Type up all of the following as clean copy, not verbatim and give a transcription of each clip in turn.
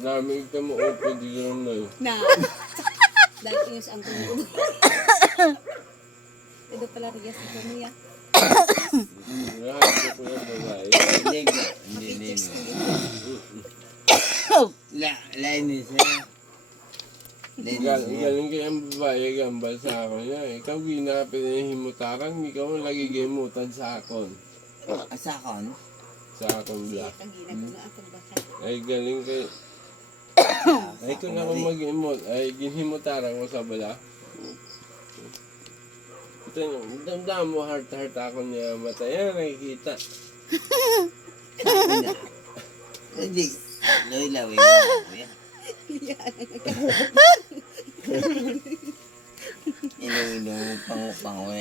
Namig ka mo open di lang na yun. Na. Dahil yung sa angkong ko. Ito pala rigas ito mo ya. Lahat ko yung babae. Hindi. Lain siya. Galing kayo ang babae, gambal sa akin niya. Ikaw ginapin na yung himutaran, ikaw ang lagi gimutan sa akon. Asakon? Sa akong black. Ang ginagawa na ako baka. Ay galing kayo. Ay kung ako mag-imot, ay ginhimutaran ko sa bala. Ito yung, damdam mo heart ako niya mata. Yan, nakikita. Hindi. Lawi-lawi mo. Ilo-ilo pangu-pangu.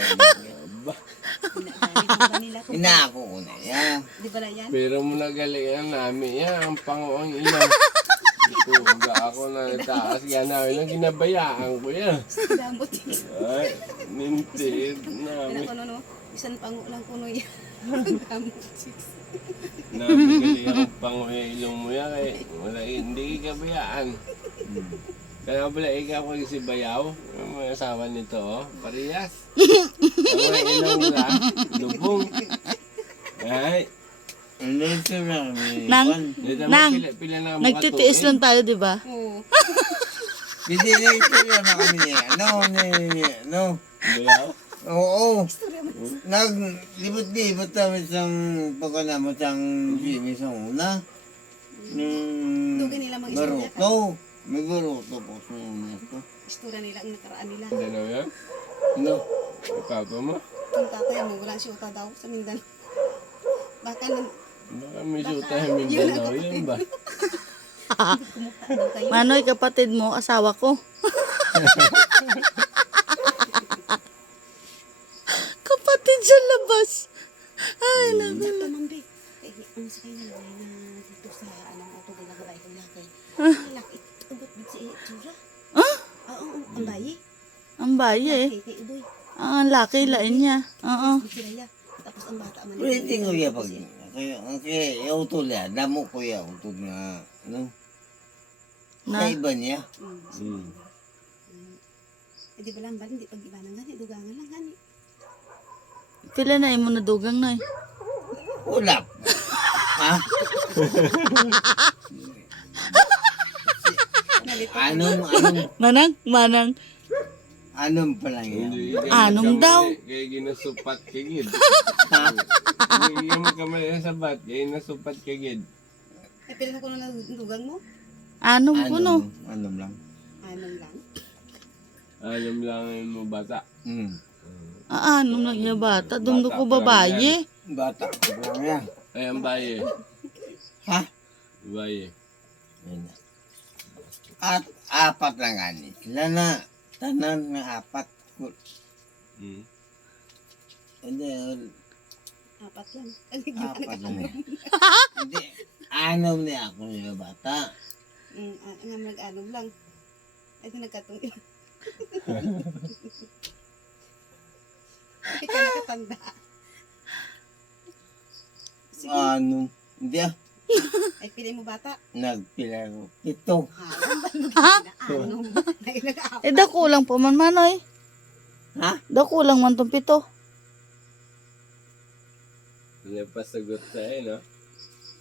Inako ko na yan. Di ba na yan? Pero mo nagalingan namin yan, ang pango ang ina. Ituga ako na taas, ganawi na ginabayaan ko yan. Damot. Ay, nintid namin. Ano no? Isang pango lang kuno yan. Damot. Nabigali ako pango yung ilong mo yan, kaya wala, hindi kabayaan. Kaya pala ikaw ko si Bayaw, yung mga asawa nito, oh, parehas. Ang mga ilong lang, lubong. Ay, Nang, pila na nagtitiis lang tayo, di ba? Oo. Hindi na kami niya. No. Bayaw? Oo. Naglibot-libot kami sang pagkanamot sang Jimmy sa una. Dugan nila mga istorya ka. Baruto. May baruto po sa una ito. Istorya nila ang nakaraan nila. Dalaw yan? No. Ang papa mo? Kung tatay mo, wala siyota daw sa Mindanao. Baka nang Baka may suta yung Mindanao, yan ba? kumukha daw kayo. Manoy, kapatid mo, asawa ko. Kapatid sa labas. Ay, naku. Sakto man, Be. Ang sakay na lang na dito sa anong auto nila kabay kong lakay. Laki, ubot bit si Itsura. Ah? Oo, ang bayi. Ang baye eh. Kay Udoy. Ang laki lain niya. Oo. Bit sila ya. Tapos ang bata man. Pwede ko ya pag kaya utol ya. Damo ko ya utol na. No. Na. Sa iba niya. Eh di ba lang ba, hindi pag-ibanan gani, dugangan lang gani. Pila na imo na dugang na eh. Ulap. Ha? Manang. Anong pa lang yan? Anong daw? Kaya ginasupat ka gid. Ha? Hindi mo kamali sa bat, kaya nasupat ka gid. Eh pila na ko na dugang mo? Anong kuno? Anong lang? Anong lang? Alam lang mo bata. Anong lang yung bata? Dumdo ko babaye. Bata ko lang yan. Ay, ang baye. Ha? Baye. Yan na. At apat lang ani. Sila na. Tanan na apat. Hindi. Apat lang. Apat lang yan. Hindi. Anom niya ako yung bata. Nga mag-anom lang. Ito nagkatong ina. Hindi ka nakatanda. Sige. Ano? Hindi ah. Ay, pili mo bata. Nagpila ko. Ito. Anom ba? Ay, nag-aapa. Eh, dako lang po man, Manoy. Ha? Dako lang man tong 7. Wala pa sagot sa no?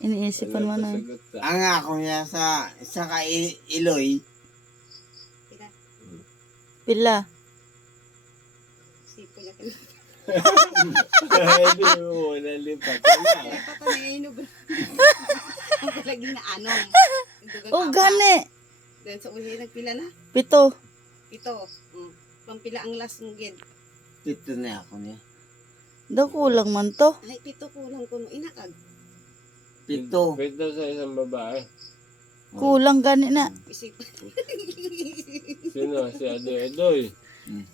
Iniisipan mo na. Sagot sa. Ang ako niya sa isa ka Iloy. Pila. Sipo niya kayo. Hindi mo nalipat ka na. Ay, patanay, ang palaging na anong. Oh, gani. Then sa uli, nagpila na. 7. Ito. Pampila ang last ng gid. Ito na ako niya. Dako lang man to. Ay, pito kulang ko mo inakag. Pito. Pito sa isang babae. Kulang gani na. Isip. Sino? Si Adoy.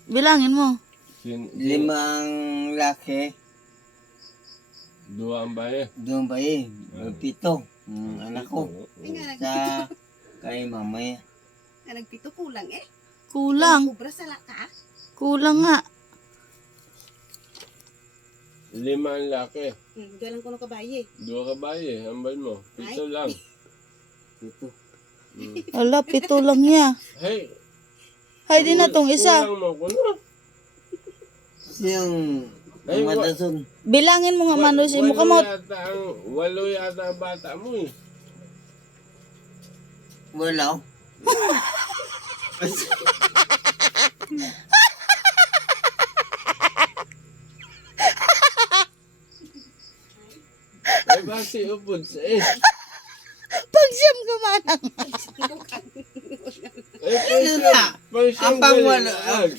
Bilangin mo. Limang laki. Dua ang baye. Doon ba eh? Pito. Anak ko. Ay, nga Sa kay mamaya. nagpito kulang eh. Kulang. Kubra sa laka. Kulang nga. 5 ang laki. Galang ko ng kabaye. 2 kabaye. Ambal mo. 7 lang. Pito. Wala, 7 lang niya. Hey, Hay din na tong isa. kulang mo ko na. Siyang Ay, madason. Bilangin mo nga manusin mo kamot. Walo yata ang bata mo eh. Wala. Ay, basi upod sa eh. Pag siyam gumanang. Ay, Ano na? Ang pangwalo. galingan.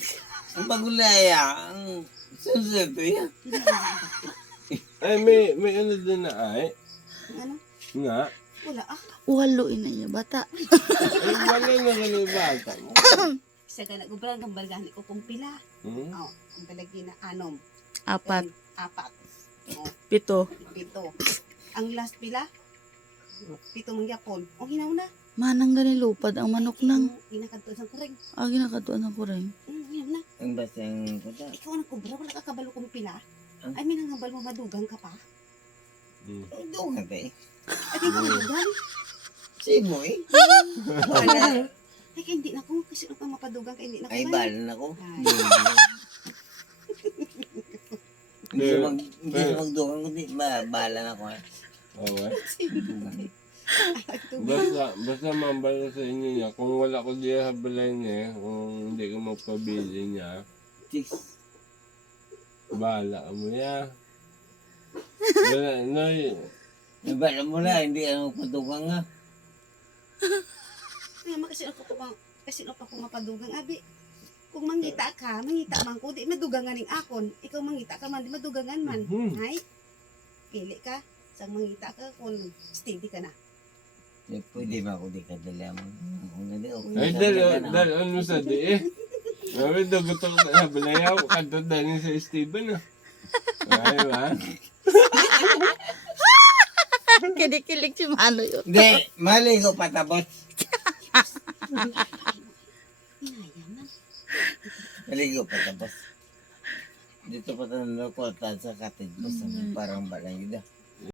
Ang pagulaya. Ang susunod yan. Ay, may ano din na ay. Ano? Nga. Wala ah. Walo ina niya bata. Ay, wala na rin yung bata mo. Isa ka nag-ubrang ang balgani ko kung pila. Hmm? Oh, ang balagi na 6. 4, 4. Oh, 7. 7. Ang last pila? 7 mong yapon. O hinaw na. Manang gani lupad ang manok nang. Ginakadto sa kuring. Ginakatuan ang kureng. Hinaw na. Ang basang kuta. Ikaw ang nagkubra. Wala ka kabalo kung pila. Ang- Ay, may nangabal mo madugang ka pa. Hmm. Doon nga tayo. Ay, di ka madugang. Simo eh. Wala. Ay, kaya hindi na ko. Kasi nung mapadugang ka, hindi na ko. Ay, balan ako. Ay. Hindi na magdukan ko. Balan ako. Okay. Basta mambala sa inyo niya. Kung wala ko diya habalay niya, kung hindi ko magpabili niya, bahala mo ya. Wala, no, Balan mo na. Hindi ano magpadukan nga. Kaya kasi pa ko mapadugang abi. Kung mangita ka, mangita man ko, di madugangan ning akon. Ikaw mangita ka man, di madugangan man. Mhm. Hay? Pili ka. Sang mangita ka, kung steady ka na. Pwede ba ako di ka dala mo? Kung dali ako. ay dal ano sa di eh. Sabi dugutok na habalayaw, kanto dali sa Steven ah. Ay ba? Kinikilig si Mano yun. Hindi. Mali ko patapos. Inayaman. Mali ko patapos. Dito pa tayo ko sa cottage mo. Parang balang yun.